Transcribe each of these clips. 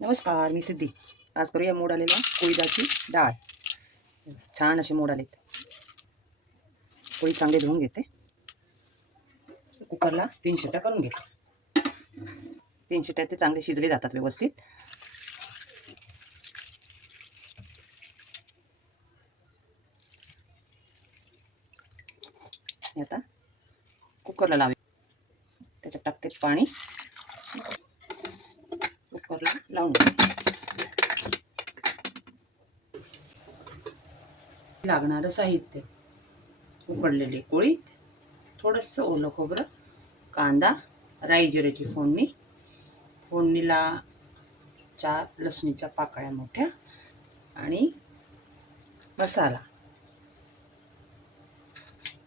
नमस्कार, मी सिद्धी. आज करूया मोड आलेल्या कोळीदाची डाळ. छान असे मोड आलेत. कोळी चांगले धुवून घेते. कुकरला 3 शिट्ट्या करून घेते. 3 शिट्ट्यात ते चांगले शिजले जातात व्यवस्थित. आता कुकरला लावे. त्याच्यात टाकते पाणी. कुकरला लावून लागणारं साहित्य: उकडलेली कोळी, थोडंसं ओलं खोबरं, कांदा, राई जिऱ्याची फोडणी, फोडणीला 4 लसणीच्या पाकळ्या मोठ्या आणि मसाला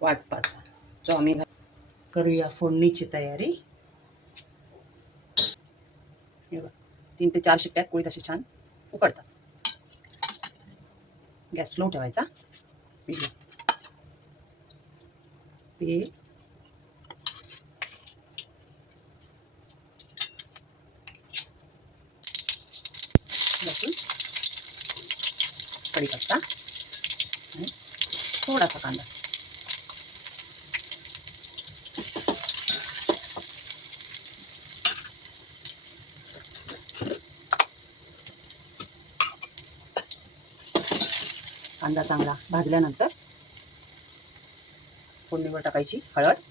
वाटपाचा जो आम्ही करूया फोडणीची तयारी. 3 ते 4 शिट्ट्यात कोळी तशी छान उकडतात. गॅस स्लो ठेवायचा. तेल, लसूण, कढीपत्ता आणि थोडासा कांदा. कांदा चांगला भाजल्यानंतर फोडणीवर टाकायची हळद.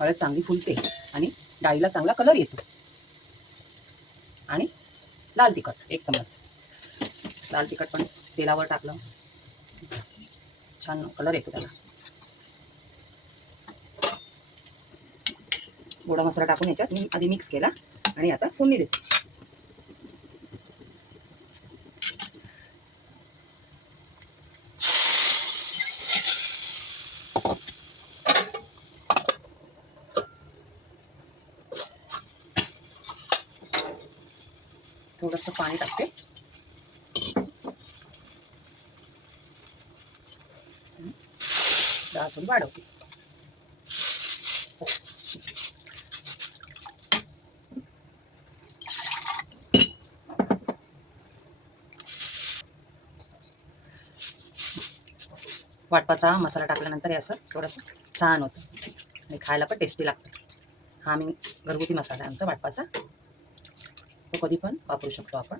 हळद चांगली फुलते आणि डाळीला चांगला कलर येतो. आणि लाल तिखट 1 चमच. लाल तिखट पण तेलावर टाकलं छान कलर येतो त्याला. गोडा मसाला टाकून याच्यात मी आधी मिक्स केला आणि आता फोडणी देते. थोडंसं पाणी टाकते. डाळ थोडी वाढवते. वाटपाचा मसाला टाकल्यानंतर हे असं थोडंसं छान होतं आणि खायला पण टेस्टी लागतं. हा मी घरगुती मसाला आहे आमचा वाटपाचा. तो कधी पण वापरू शकतो आपण.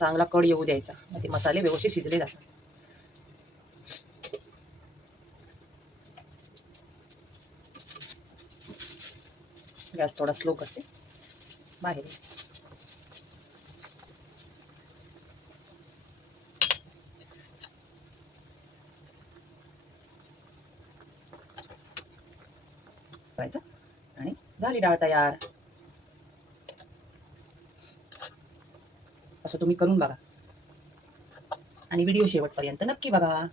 चांगला कड येऊ द्यायचा. ते मसाले व्यवस्थित शिजले जातात. गॅस थोडा स्लो करते. बाहेर आणि झाली डाळ तयार. असं तुम्ही करून बघा आणि व्हिडिओ शेवटपर्यंत नक्की बघा.